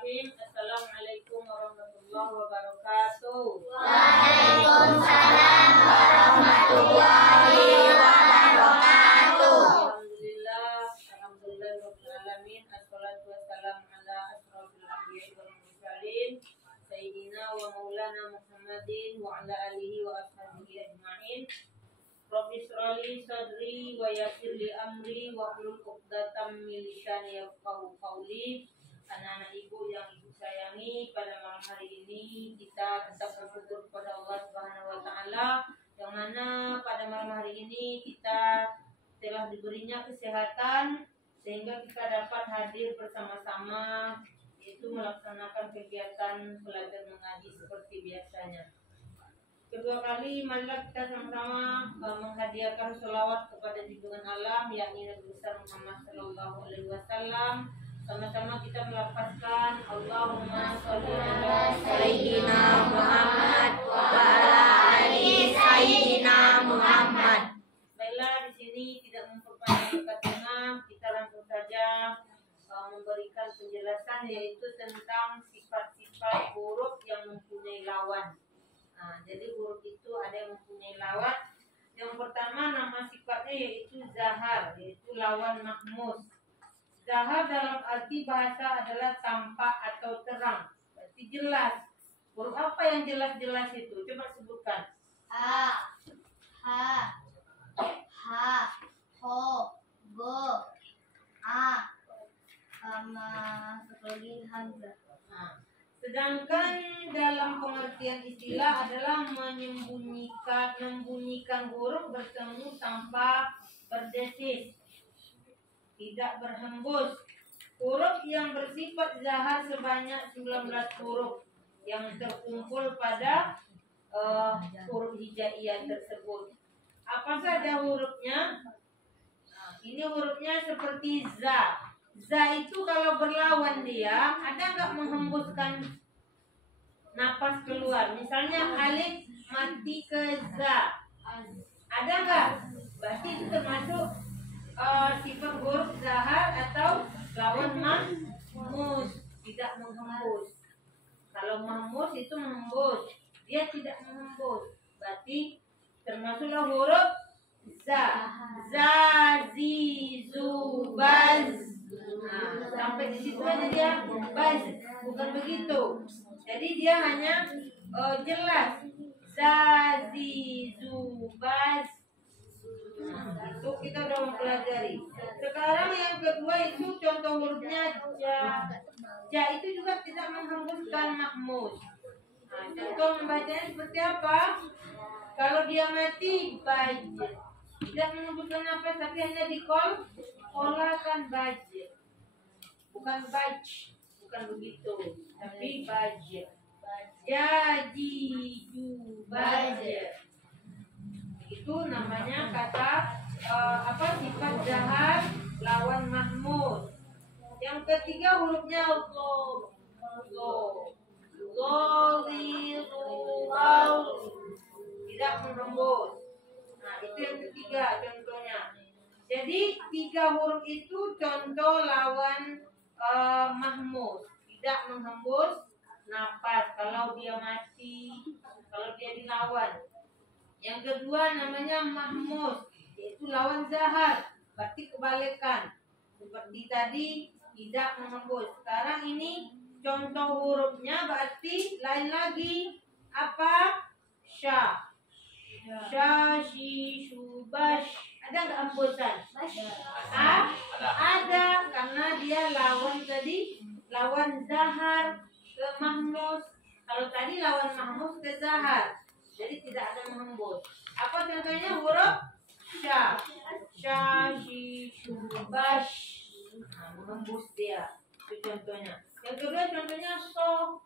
Bismillahirrahmanirrahim. Assalamualaikum warahmatullahi wabarakatuh. Waalaikumsalam warahmatullahi wabarakatuh. Alhamdulillah rabbil alamin. Assalatu wassalamu ala asrofil anbiya'i wal mursalin sayyidina wa maulana Muhammadin wa ala alihi wa ashabihi ajma'in. Rabbi shrahli sadri wa yassir li amri wa hlul 'uqdatam min lisani yafqahu qawli. Anak-anak ibu yang ibu sayangi, pada malam hari ini kita tetap bersyukur kepada Allah Subhanahu wa taala yang mana pada malam hari ini kita telah diberinya kesehatan sehingga kita dapat hadir bersama-sama, yaitu melaksanakan kegiatan belajar mengaji seperti biasanya. Kedua kali marilah kita sama-sama menghadiahkan sholawat kepada junjungan alam yakni Nabi besar Muhammad sallallahu alaihi wasallam. Sama-sama kita melafazkan Allahumma sholli ala sayyidina Muhammad wa ala ali sayyidina Muhammad. Baiklah, di sini tidak memperpanjang kata, kita langsung saja memberikan penjelasan yaitu tentang sifat-sifat huruf yang mempunyai lawan. Jadi huruf itu ada yang mempunyai lawan. Yang pertama nama sifatnya yaitu zahar, yaitu lawan mahmus. Zahar dalam arti bahasa adalah tampak atau terang, berarti jelas. Huruf apa yang jelas-jelas itu? Coba sebutkan. A, H, Ho, Go, A, sama satu lagi Hamzah. Sedangkan dalam pengertian istilah adalah membunyikan huruf bertemu tanpa berdesis, tidak berhembus. Huruf yang bersifat zahar sebanyak 19 huruf yang terkumpul pada huruf hijaiyah tersebut. Apa saja hurufnya? Ini hurufnya seperti za. Za itu kalau berlawan dia, ada nggak menghembuskan napas keluar? Misalnya alif mati ke za, ada nggak? Berarti itu termasuk sifat huruf zahar atau lawan mahmus, tidak menghembus. Kalau mahmus itu menghembus, dia tidak menghembus, berarti termasuklah huruf za. Za, zi, zu, baz. Sampai di situ aja dia baz, bukan begitu. Jadi dia hanya jelas za, zi, zu, baz. Itu kita udah mempelajari. Sekarang yang kedua itu contoh hurufnya ja. Ja itu juga tidak menghembuskan mahmus. Contoh membacanya seperti apa? Kalau dia mati baj, tidak menghembuskan nafas tapi hanya dikolakan baj. Bukan baj, bukan begitu, tapi baj. Jadi ju baj. Itu namanya kata sifat zahar lawan mahmus. Yang ketiga hurufnya go. Tidak menghembus. Itu yang ketiga contohnya. Jadi 3 huruf itu contoh lawan mahmus, tidak menghembus napas kalau dia mati, kalau dia dilawan. Yang kedua namanya mahmus, yaitu lawan zahar, berarti kebalikan. Seperti tadi tidak menghembus. Sekarang ini contoh hurufnya berarti lain lagi. Apa? Sya. Sya, shi, shu, bash. Ada nggak hembusan? Ada, karena dia lawan tadi, lawan zahar ke mahmus. Kalau tadi lawan mahmus ke zahar, jadi tidak ada menghembus. Apa contohnya huruf sya? Sya, shi, shu, bash. Menghembus dia. Itu contohnya. Yang kedua contohnya so.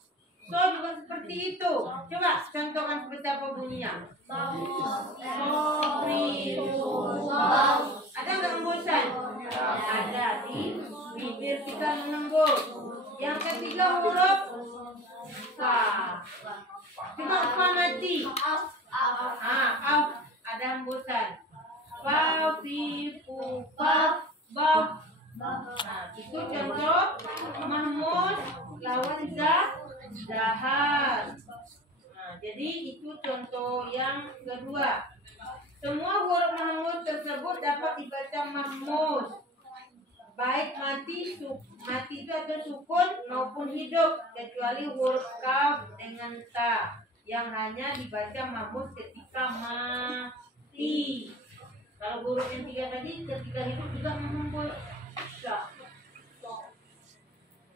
So juga seperti itu. Coba contohkan seperti apa bunyinya. So, ri, su, ada nggak hembusan? Ada, di bibir kita menghembus. Yang ketiga huruf fa. Coba fa mati. Ada hembusan. Fa, fi, fu, fa, ba. itu contoh mahmud lawan zahar. Nah, jadi itu contoh yang kedua. Semua huruf mahmud tersebut dapat dibaca mahmud, baik mati itu atau sukun maupun hidup, kecuali huruf kaf dengan ta yang hanya dibaca mahmud ketika mati. Kalau huruf yang tiga tadi ketika hidup juga mahmud.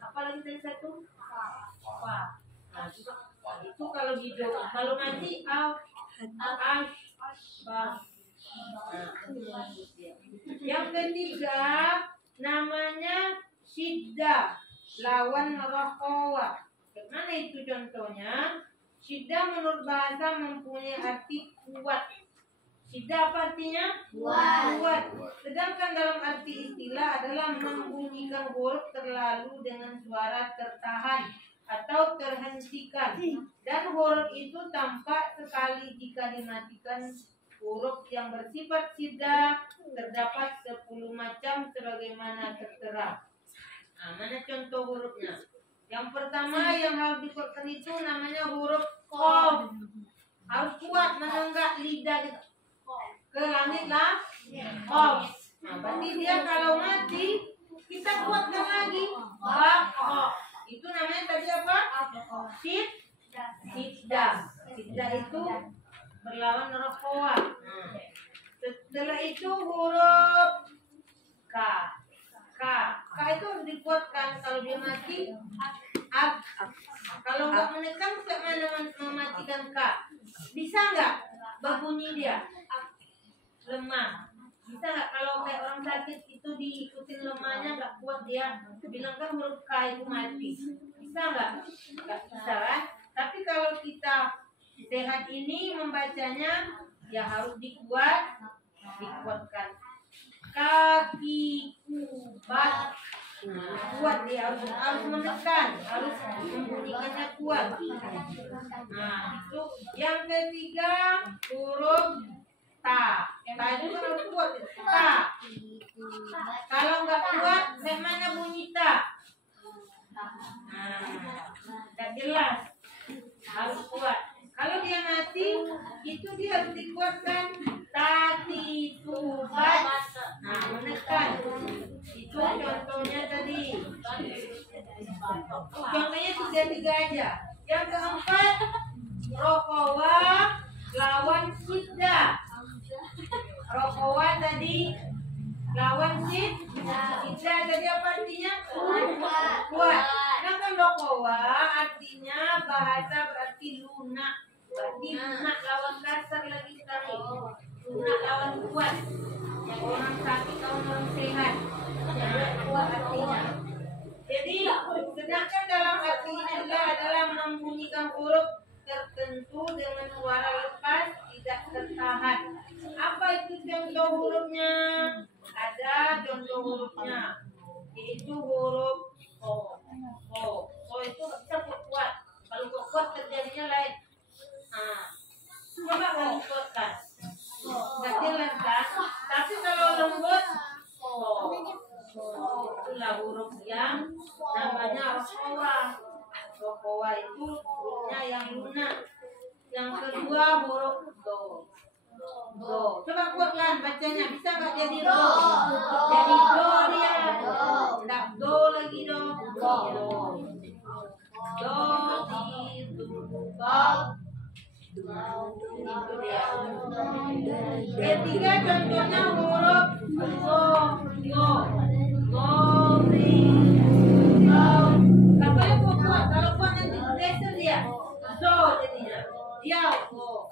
Apalagi tadi satu? Fa. Nah, itu kalau hidup. Kalau mati yang ketiga namanya syiddah lawan rokowa. Mana itu contohnya? Syiddah menurut bahasa mempunyai arti kuat. Syiddah apa artinya? Kuat. Sedangkan dalam arti istilah adalah membunyikan huruf terlalu dengan suara tertahan atau terhentikan, dan huruf itu tampak sekali jika dimatikan. Huruf yang bersifat syiddah terdapat 10 macam sebagaimana tertera. Nah, mana contoh hurufnya? Yang pertama yang harus dikuatkan itu namanya huruf qaf. Harus kuat menenggak lidah ke langit lah. Qaf. Nah, berarti dia kalau mati kita kuatkan lagi. Qaf. Itu namanya tadi apa? Syiddah. Syiddah itu berlawan rokowa. Setelah itu huruf K. K itu harus dikuatkan. Kalau dia mati ab. Kalau nggak menekan bagaimana mematikan K? Bisa nggak berbunyi dia? Lemah. Bisa nggak kalau kayak orang sakit itu diikutin lemahnya nggak kuat dia bilang kan huruf K itu mati? Bisa nggak? Nggak bisa kan? Tapi kalau kita sehat ini membacanya ya harus dikuatkan. Kakiku bat. Kuat dia harus menekan, harus membunyikannya kuat. Nah, itu yang ketiga huruf ta. Ta itu kan harus kuat. Ta. Kalau nggak kuat, bagaimana bunyi ta? Nggak jelas. Harus kuat. Kalau dia mati, itu dia harus dikuatkan. Tati tubat. Nah, menekan. Itu contohnya tadi. Contohnya 3 aja. Yang keempat, rokowa lawan syiddah. Rokowa tadi lawan syiddah tadi apa artinya? Kuat. Sedangkan rokowa artinya bahasa berarti lunak. Berarti lunak lawan kasar lagi sekali. Lunak lawan kuat. Yang orang sakit lawan orang sehat. Kuat artinya. Jadi sedangkan dalam arti ini adalah membunyikan huruf tertentu dengan suara lepas tidak tertahan. Apa itu contoh hurufnya? Ada contoh hurufnya, yaitu huruf O. O itu bisa kuat. Kalau kuat terjadinya lain. Nah, coba kalau kuatkan, nggak jelas kan? Tapi kalau lembut, itulah huruf yang namanya rokowa. Rokowa itu hurufnya yang lunak. Yang kedua huruf do. Do. Coba kuatkan bacanya. Bisa nggak jadi do? Jadi do dia. Tidak do lagi do. Do. Do itu itu dia. Ketiga contohnya huruf go. Go. Go. Kapalnya kuat. Kalau kuat nanti geser dia. Do jadinya. Dia go.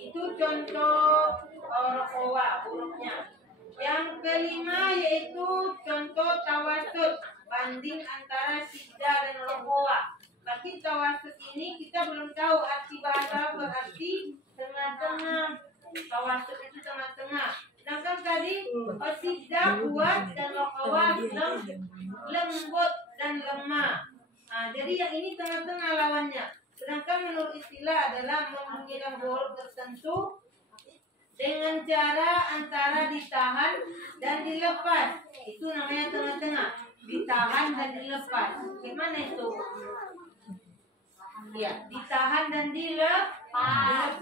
Itu contoh rokowa hurufnya. Yang kelima yaitu contoh tawasud, banding antara syiddah dan rokowa. Tapi tawasud ini kita belum tahu arti bahasa berarti tengah-tengah. Tawasud itu tengah-tengah. Sedangkan tadi syiddah kuat dan rokowa lembut dan lemah. Nah, jadi yang ini tengah-tengah lawannya. Sedangkan menurut istilah adalah membunyikan huruf tertentu dengan cara antara ditahan dan dilepas. Itu namanya tengah-tengah. Ditahan dan dilepas. Gimana itu? Ya, ditahan dan dilepas.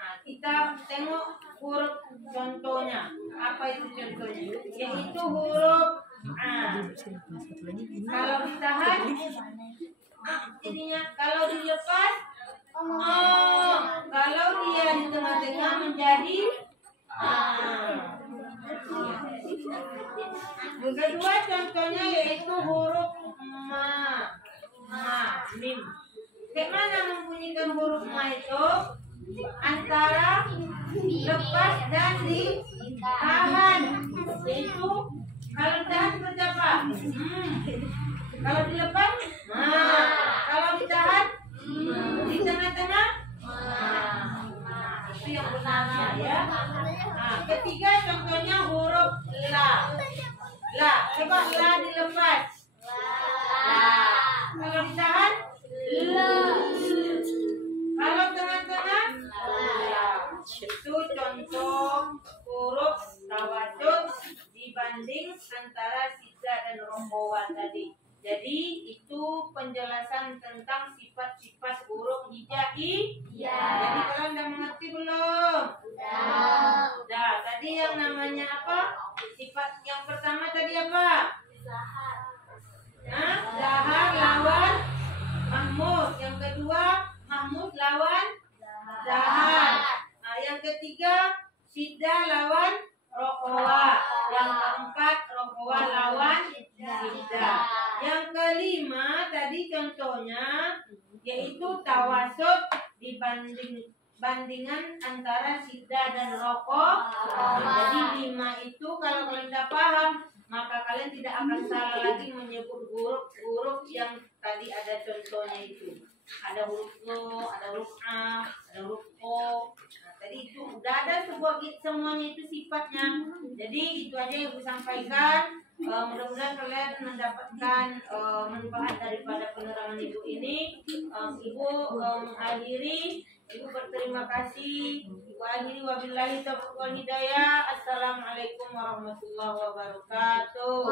Nah, kita tengok huruf contohnya. Apa itu contohnya? Yaitu huruf A. Kalau ditahan, jadinya kalau dilepas, oh. Kalau dia di tengah-tengah menjadi Yang kedua contohnya yaitu huruf ma, mim. Bagaimana membunyikan huruf ma itu? Antara lepas dan ditahan. Yaitu kalau ditahan seperti apa? Kalau dilepas, kalau ditahan, di tengah-tengah, itu yang benarnya ya. Nah, ketiga contohnya huruf la. La, coba la dilepas. La. Kalau ditahan, la. Kalau tengah-tengah, la. Itu contoh huruf tawasud dibanding antara sidda dan rombawah tadi. Jadi itu penjelasan tentang sifat-sifat huruf hijai. Ya. Jadi kalian udah mengerti belum? Udah. Tadi yang namanya apa? Sifat yang pertama tadi apa? Zahar lawan mahmud. Yang kedua mahmud lawan zahar. Nah, yang ketiga sidda lawan rokowa. Yang keempat rokowa lawan sidda. Yang kelima tadi contohnya yaitu tawasud bandingan antara sidda dan roko. Jadi 5 itu kalau kalian tidak paham maka kalian tidak akan salah lagi menyebut huruf yang tadi ada contohnya itu. Ada huruf lo, ada huruf a, ada huruf o. Nah, tadi itu udah ada semuanya itu sifatnya. Jadi itu aja yang aku sampaikan. Mudah-mudahan kalian mendapatkan manfaat daripada penerangan ibu ini. Ibu mengakhiri, ibu berterima kasih. Ibu akhiri wabillahi taufiq wal hidayah. Assalamualaikum warahmatullahi wabarakatuh.